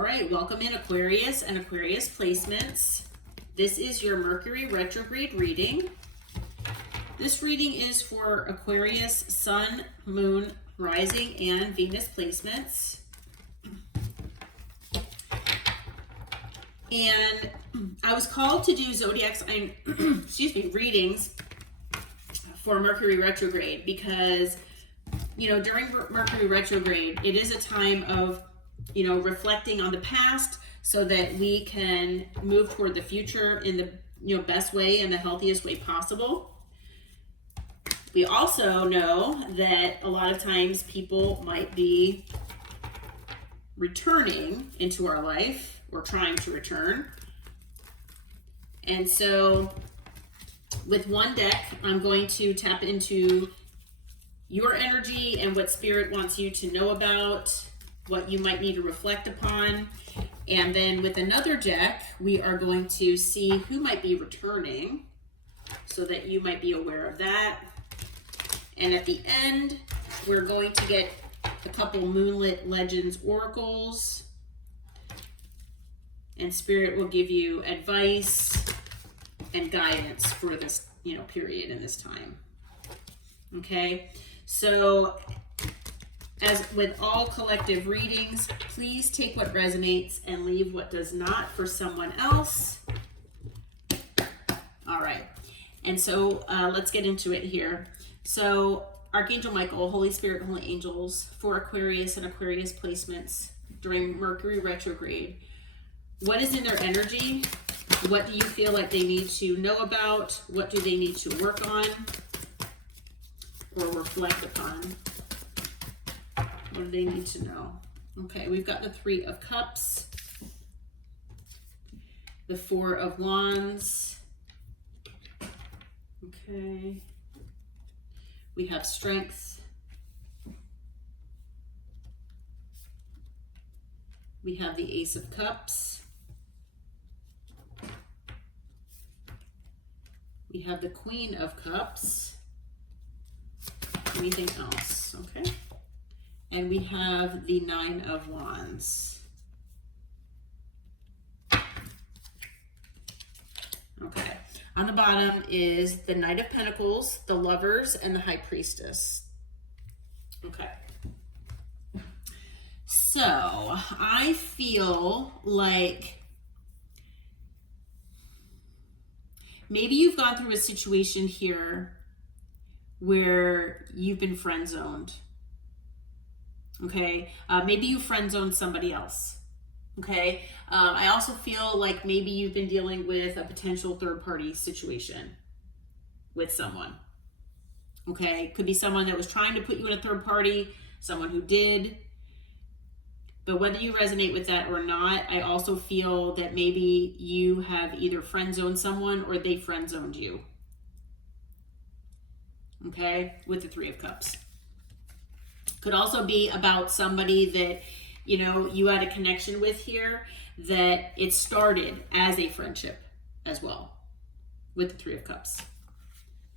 All right, welcome in Aquarius and Aquarius placements. This is your Mercury Retrograde reading. This reading is for Aquarius Sun, Moon, Rising, and Venus placements. And I was called to do zodiac sign, readings for Mercury Retrograde because, during Mercury Retrograde, it is a time of reflecting on the past so that we can move toward the future in the best way and the healthiest way possible. We also know that a lot of times people might be returning into our life or trying to return. And so with one deck, I'm going to tap into your energy and what Spirit wants you to know about, what you might need to reflect upon. And then with another deck, we are going to see who might be returning so that you might be aware of that. And at the end, we're going to get a couple Moonlit Legends oracles. And Spirit will give you advice and guidance for this, period in this time. Okay, so as with all collective readings, please take what resonates and leave what does not for someone else. All right, and so let's get into it here. So Archangel Michael, Holy Spirit, Holy Angels, for Aquarius and Aquarius placements during Mercury Retrograde. What is in their energy? What do you feel like they need to know about? What do they need to work on or reflect upon? What do they need to know? Okay, we've got the Three of Cups, the Four of Wands. Okay. We have Strength. We have the Ace of Cups. We have the Queen of Cups. Anything else? Okay. And we have the Nine of Wands. Okay. On the bottom is the Knight of Pentacles, the Lovers, and the High Priestess. Okay. So I feel like maybe you've gone through a situation here where you've been friend zoned. Okay, maybe you friend zoned somebody else. Okay, I also feel like maybe you've been dealing with a potential third party situation with someone. Okay, could be someone that was trying to put you in a third party, someone who did. But whether you resonate with that or not, I also feel that maybe you have either friend zoned someone or they friend zoned you. Okay, with the Three of Cups. Could also be about somebody that, you had a connection with here, that it started as a friendship as well with the Three of Cups.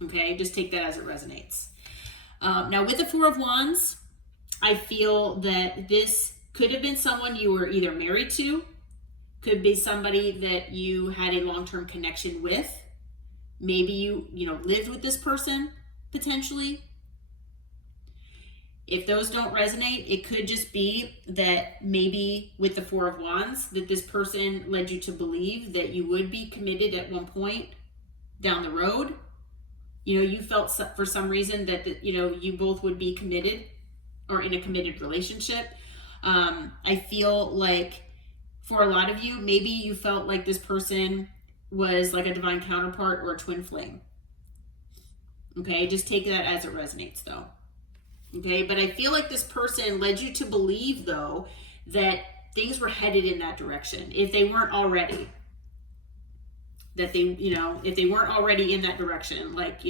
Okay, just take that as it resonates. Now with the Four of Wands, I feel that this could have been someone you were either married to, could be somebody that you had a long-term connection with. Maybe you lived with this person potentially. If those don't resonate, it could just be that maybe with the Four of Wands, that this person led you to believe that you would be committed at one point down the road. You felt for some reason that, you both would be committed or in a committed relationship. I feel like for a lot of you, maybe you felt like this person was like a divine counterpart or a twin flame. Okay, just take that as it resonates though. Okay, but I feel like this person led you to believe, though, that things were headed in that direction. If they weren't already. That they, if they weren't already in that direction, like,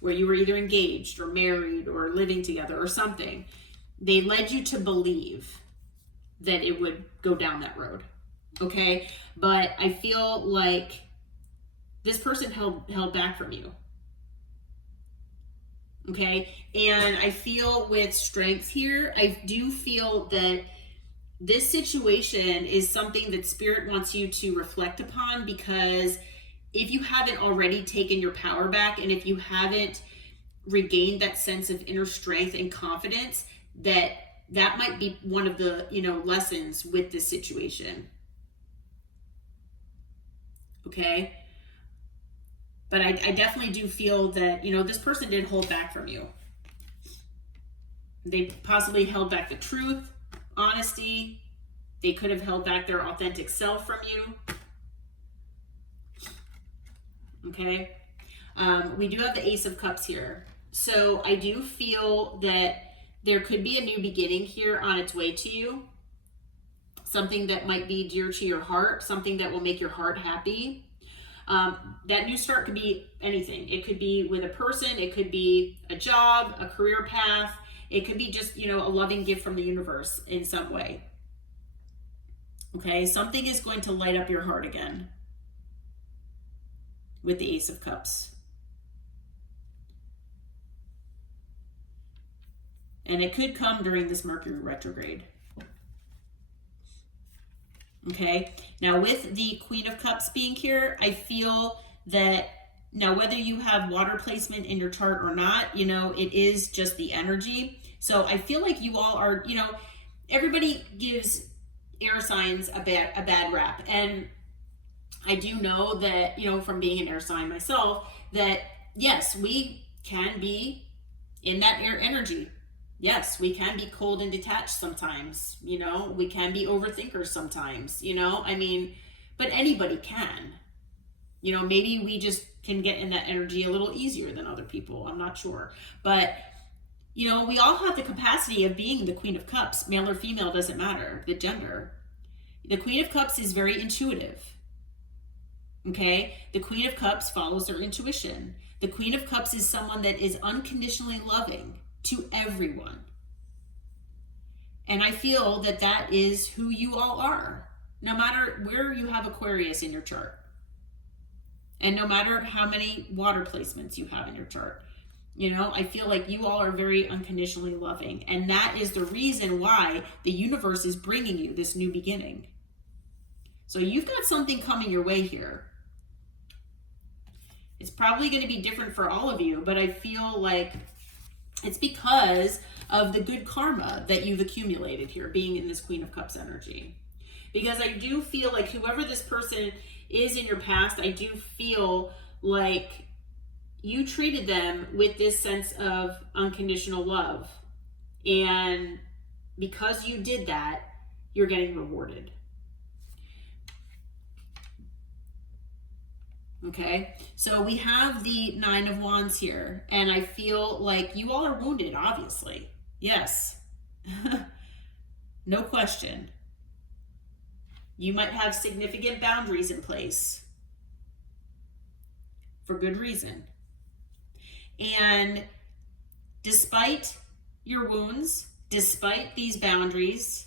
where you were either engaged or married or living together or something, they led you to believe that it would go down that road. Okay, but I feel like this person held back from you. Okay, and I feel with Strength here, I do feel that this situation is something that Spirit wants you to reflect upon, because if you haven't already taken your power back, and if you haven't regained that sense of inner strength and confidence, that might be one of the, lessons with this situation. Okay? But I definitely do feel that, this person did hold back from you. They possibly held back the truth, honesty. They could have held back their authentic self from you. Okay? We do have the Ace of Cups here. So I do feel that there could be a new beginning here on its way to you. Something that might be dear to your heart, something that will make your heart happy. That new start could be anything. It could be with a person, it could be a job, a career path. It could be just, a loving gift from the universe in some way. Okay, something is going to light up your heart again with the Ace of Cups. And it could come during this Mercury retrograde. Okay, now with the Queen of Cups being here, I feel that now whether you have water placement in your chart or not, it is just the energy. So I feel like you all are, everybody gives air signs a bad rap. And I do know that, from being an air sign myself, that yes, we can be in that air energy. Yes, we can be cold and detached sometimes, we can be overthinkers sometimes, but anybody can. Maybe we just can get in that energy a little easier than other people. I'm not sure. But, we all have the capacity of being the Queen of Cups, male or female, doesn't matter, the gender. The Queen of Cups is very intuitive. Okay? The Queen of Cups follows their intuition. The Queen of Cups is someone that is unconditionally loving to everyone. And I feel that that is who you all are, no matter where you have Aquarius in your chart. And no matter how many water placements you have in your chart. I feel like you all are very unconditionally loving. And that is the reason why the universe is bringing you this new beginning. So you've got something coming your way here. It's probably going to be different for all of you, but I feel like it's because of the good karma that you've accumulated here, being in this Queen of Cups energy. Because I do feel like whoever this person is in your past, I do feel like you treated them with this sense of unconditional love. And because you did that, you're getting rewarded. Okay, so we have the Nine of Wands here, and I feel like you all are wounded, obviously. Yes. No question. You might have significant boundaries in place for good reason. And despite your wounds, despite these boundaries,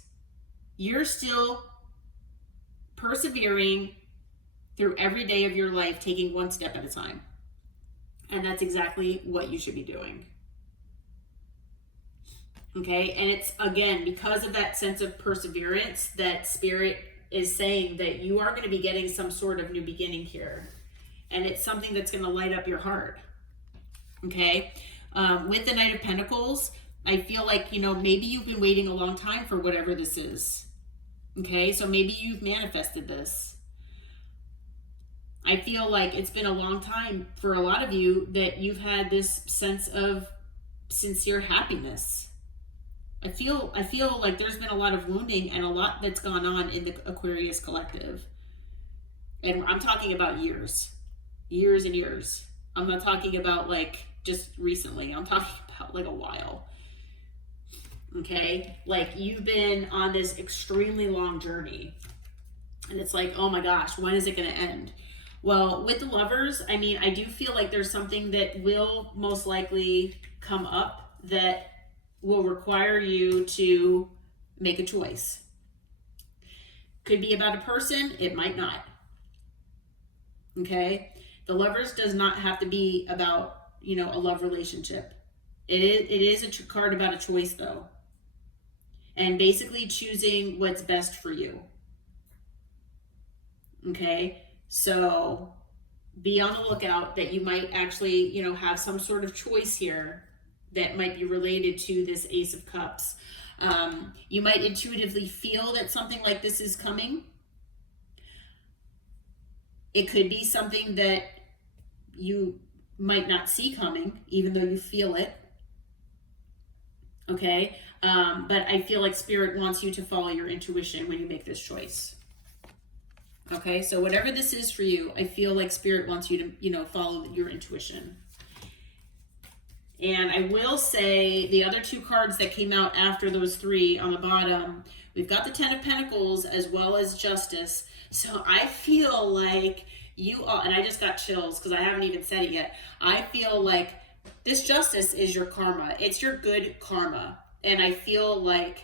you're still persevering through every day of your life, taking one step at a time. And that's exactly what you should be doing. Okay, and it's, again, because of that sense of perseverance that Spirit is saying that you are going to be getting some sort of new beginning here. And it's something that's going to light up your heart. Okay, with the Knight of Pentacles, I feel like, maybe you've been waiting a long time for whatever this is. Okay, so maybe you've manifested this. I feel like it's been a long time for a lot of you that you've had this sense of sincere happiness. I feel like there's been a lot of wounding and a lot that's gone on in the Aquarius collective. And I'm talking about years and years. I'm not talking about like just recently. I'm talking about like a while. Okay? Like you've been on this extremely long journey. And it's like, oh my gosh, when is it going to end? Well, with the Lovers, I do feel like there's something that will most likely come up that will require you to make a choice. Could be about a person, it might not. Okay? The Lovers does not have to be about, a love relationship. It is a card about a choice, though. and basically choosing what's best for you. Okay, so be on the lookout that you might actually, you know, have some sort of choice here that might be related to this Ace of Cups. You might intuitively feel that something like this is coming. It could be something that you might not see coming, even though you feel it. Okay, but I feel like Spirit wants you to follow your intuition when you make this choice. Okay, so whatever this is for you, I feel like Spirit wants you to, you know, follow your intuition. And I will say the other two cards that came out after those three on the bottom, we've got the Ten of Pentacles as well as Justice. So I feel like you all, and I just got chills because I haven't even said it yet. I feel like this Justice is your karma. It's your good karma. And I feel like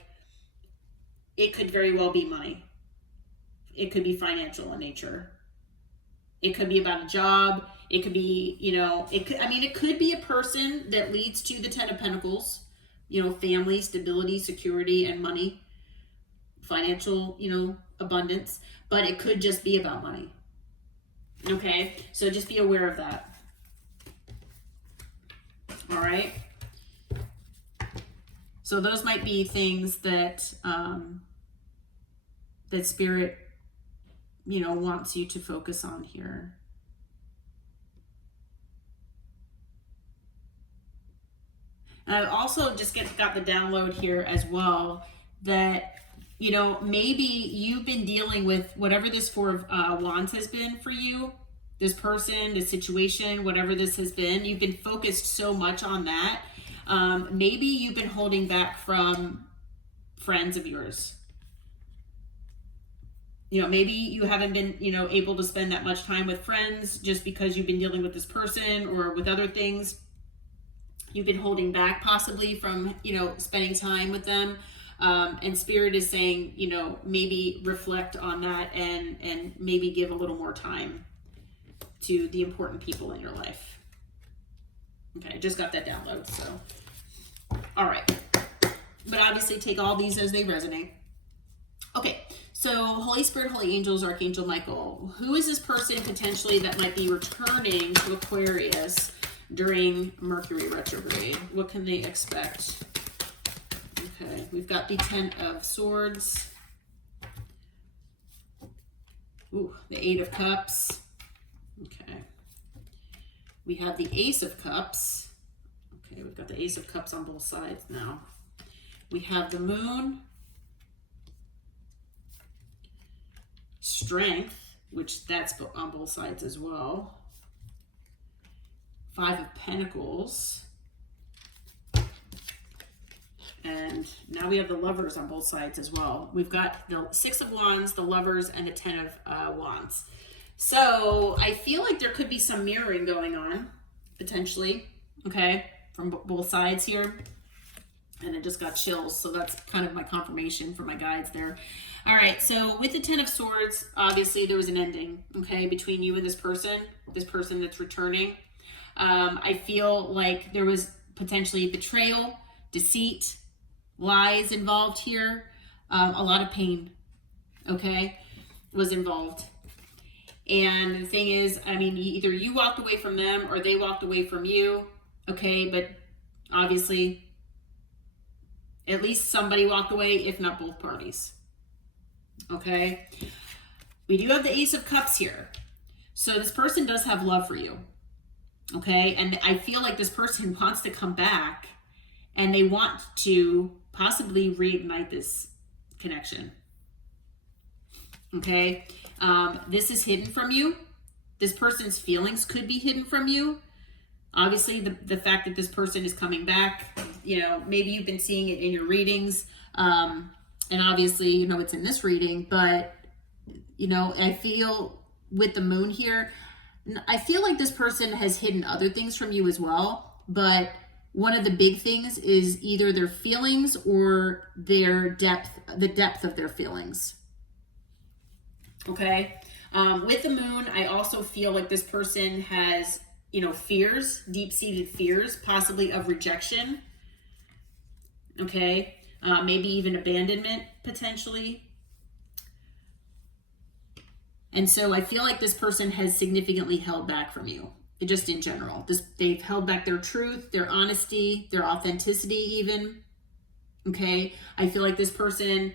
it could very well be money. It could be financial in nature. It could be about a job. It could be, you know, it could be a person that leads to the Ten of Pentacles, you know, family, stability, security, and money, financial, you know, abundance, but it could just be about money. Okay, so just be aware of that. All right. So those might be things that that Spirit, you know, wants you to focus on here. And I also just got the download here as well that, you know, maybe you've been dealing with whatever this Four of Wands has been for you, this person, this situation, whatever this has been. You've been focused so much on that. Maybe you've been holding back from friends of yours. You know, maybe you haven't been, you know, able to spend that much time with friends just because you've been dealing with this person or with other things. You've been holding back possibly from, you know, spending time with them. And Spirit is saying, you know, maybe reflect on that and maybe give a little more time to the important people in your life. Okay, I just got that download, so. All right. But obviously take all these as they resonate. Okay, so Holy Spirit, Holy Angels, Archangel Michael. Who is this person potentially that might be returning to Aquarius during Mercury retrograde? What can they expect? Okay, we've got the Ten of Swords. Ooh, the Eight of Cups. Okay. We have the Ace of Cups. Okay, we've got the Ace of Cups on both sides now. We have the Moon. Strength, which that's on both sides as well. Five of Pentacles. And now we have the Lovers on both sides as well. We've got the Six of Wands, the Lovers, and the Ten of Wands. So I feel like there could be some mirroring going on, potentially, okay, from both sides here. And I just got chills, so that's kind of my confirmation for my guides there. All right, so with the Ten of Swords, obviously there was an ending, okay, between you and this person that's returning. I feel like there was potentially betrayal, deceit, lies involved here. A lot of pain, okay, was involved. And the thing is, I mean, either you walked away from them or they walked away from you, okay, but obviously at least somebody walked away, if not both parties. Okay, we do have the Ace of Cups here. So this person does have love for you. Okay, and I feel like this person wants to come back and they want to possibly reignite this connection. Okay, this is hidden from you. This person's feelings could be hidden from you. Obviously, the fact that this person is coming back, you know, maybe you've been seeing it in your readings. And obviously, you know, it's in this reading, but, you know, I feel with the Moon here, I feel like this person has hidden other things from you as well. But one of the big things is either their feelings or their depth, the depth of their feelings. Okay. With the Moon, I also feel like this person has, you know, fears, deep-seated fears, possibly of rejection. Okay. maybe even abandonment potentially. And so I feel like this person has significantly held back from you, just in general. They've held back their truth, their honesty, their authenticity even. Okay, I feel like this person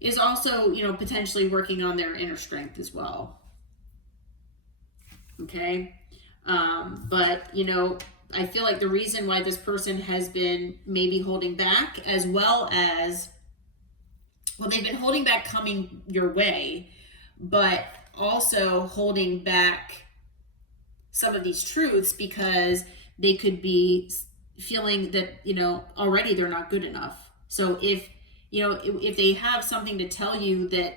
is also, potentially working on their inner strength as well. Okay, but, I feel like the reason why this person has been maybe holding back, as well as, well, they've been holding back coming your way, but also holding back some of these truths because they could be feeling that, already they're not good enough. So if they have something to tell you that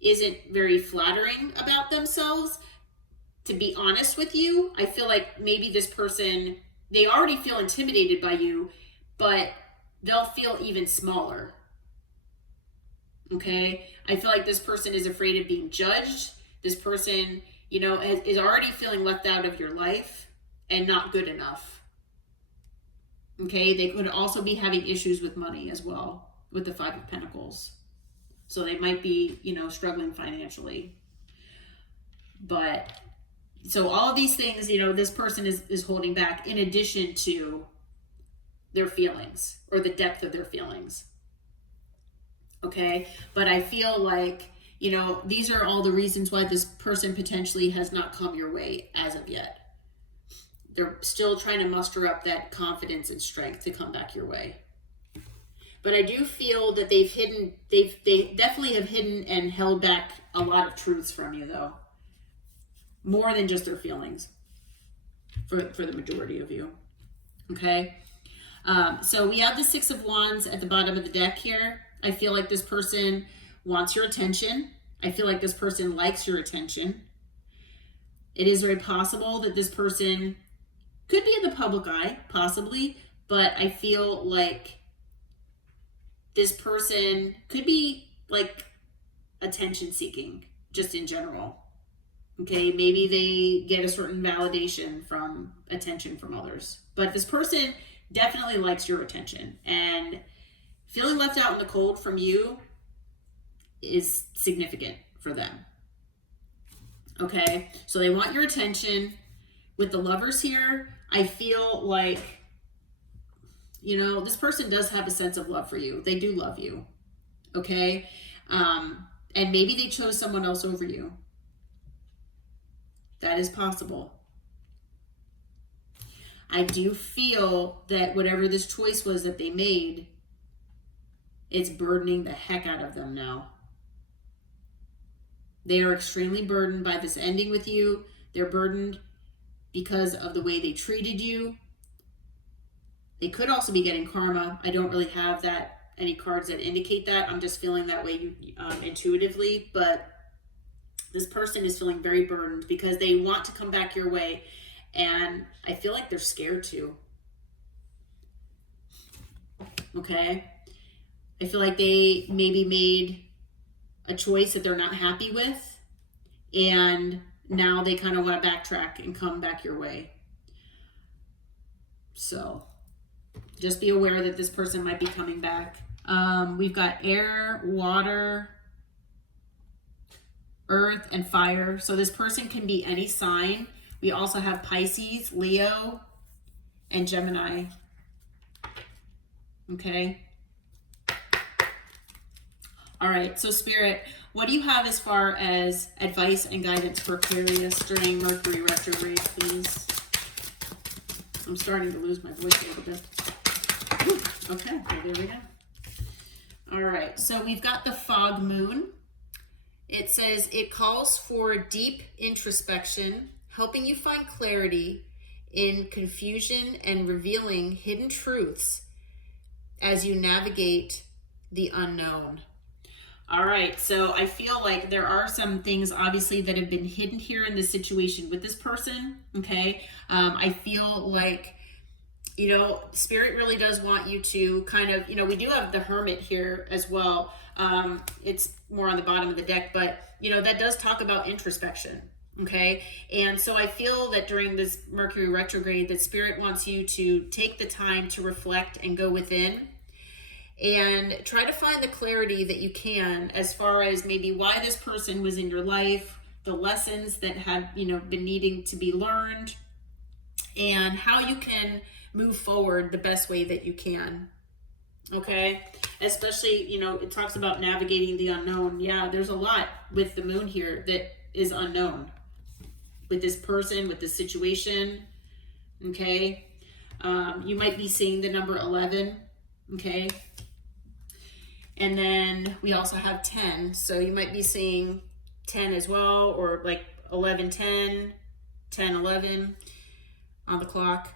isn't very flattering about themselves, to be honest with you, I feel like maybe this person, they already feel intimidated by you, but they'll feel even smaller. Okay? I feel like this person is afraid of being judged. This person, is already feeling left out of your life and not good enough. Okay? They could also be having issues with money as well, with the Five of Pentacles. So they might be, struggling financially. But, so all of these things, this person is holding back in addition to their feelings or the depth of their feelings. Okay? But I feel like, these are all the reasons why this person potentially has not come your way as of yet. They're still trying to muster up that confidence and strength to come back your way. But I do feel that they definitely have hidden and held back a lot of truths from you, though. More than just their feelings for the majority of you. Okay? So we have the Six of Wands at the bottom of the deck here. I feel like this person wants your attention. I feel like this person likes your attention. It is very possible that this person could be in the public eye, possibly, but I feel like this person could be like attention seeking, just in general. Okay, maybe they get a certain validation from attention from others. But this person definitely likes your attention. And feeling left out in the cold from you is significant for them. Okay, so they want your attention. With the Lovers here, I feel like, this person does have a sense of love for you. They do love you. Okay, and maybe they chose someone else over you. That is possible. I do feel that whatever this choice was that they made, it's burdening the heck out of them now. They are extremely burdened by this ending with you. They're burdened because of the way they treated you. They could also be getting karma. I don't really have any cards that indicate that. I'm just feeling that way intuitively, but this person is feeling very burdened because they want to come back your way, and I feel like they're scared to. Okay? I feel like they maybe made a choice that they're not happy with, and now they kind of want to backtrack and come back your way. So just be aware that this person might be coming back. We've got air, water, earth, and fire. So this person can be any sign. We also have Pisces, Leo, and Gemini. Okay. All right. So Spirit, what do you have as far as advice and guidance for Aquarius during Mercury retrograde, please? I'm starting to lose my voice a little bit. Ooh, okay. Well, there we go. All right. So we've got the fog moon. It says it calls for deep introspection, helping you find clarity in confusion and revealing hidden truths as you navigate the unknown. All right, so I feel like there are some things obviously that have been hidden here in this situation with this person, okay? I feel like, Spirit really does want you to kind of, we do have the Hermit here as well. It's more on the bottom of the deck, but, that does talk about introspection, okay? And so I feel that during this Mercury retrograde, that Spirit wants you to take the time to reflect and go within and try to find the clarity that you can as far as maybe why this person was in your life, the lessons that have, been needing to be learned, and how you can move forward the best way that you can. Okay, especially, it talks about navigating the unknown. Yeah, there's a lot with the moon here that is unknown with this person, with this situation. Okay, you might be seeing the number 11. Okay, and then we also have 10, so you might be seeing 10 as well, or like 11 10, 10 11 on the clock.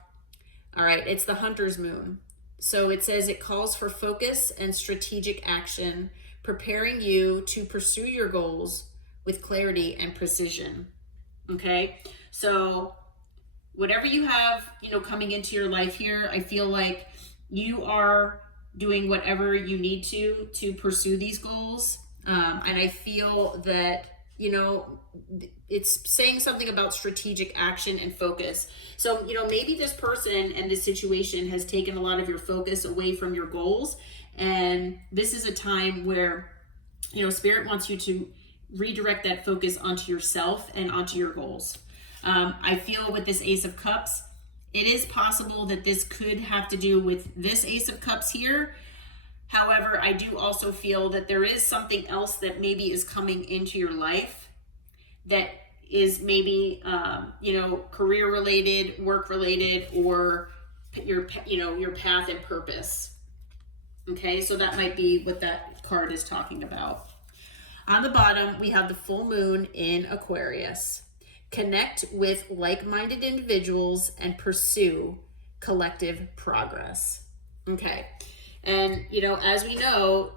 All right, it's the hunter's moon. So it says it calls for focus and strategic action, preparing you to pursue your goals with clarity and precision. Okay, so whatever you have, coming into your life here, I feel like you are doing whatever you need to pursue these goals. And I feel that, it's saying something about strategic action and focus. So, maybe this person and this situation has taken a lot of your focus away from your goals. And this is a time where, Spirit wants you to redirect that focus onto yourself and onto your goals. I feel with this Ace of Cups, it is possible that this could have to do with this Ace of Cups here. However, I do also feel that there is something else that maybe is coming into your life that is maybe, career related, work related, or your path and purpose. Okay, so that might be what that card is talking about. On the bottom, we have the full moon in Aquarius. Connect with like-minded individuals and pursue collective progress. Okay. And, as we know,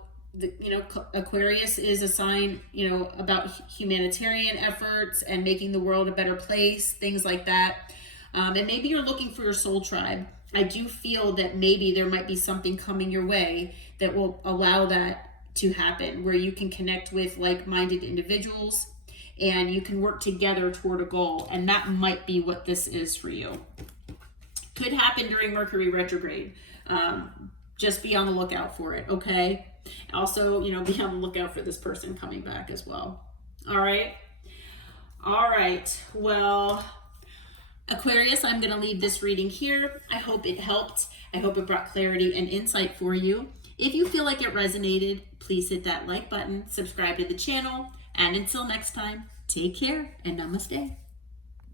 Aquarius is a sign, about humanitarian efforts and making the world a better place, things like that. And maybe you're looking for your soul tribe. I do feel that maybe there might be something coming your way that will allow that to happen, where you can connect with like-minded individuals and you can work together toward a goal. And that might be what this is for you. Could happen during Mercury retrograde. Just be on the lookout for it, okay? Also, be on the lookout for this person coming back as well. All right? All right. Well, Aquarius, I'm going to leave this reading here. I hope it helped. I hope it brought clarity and insight for you. If you feel like it resonated, please hit that like button, subscribe to the channel, and until next time, take care and namaste.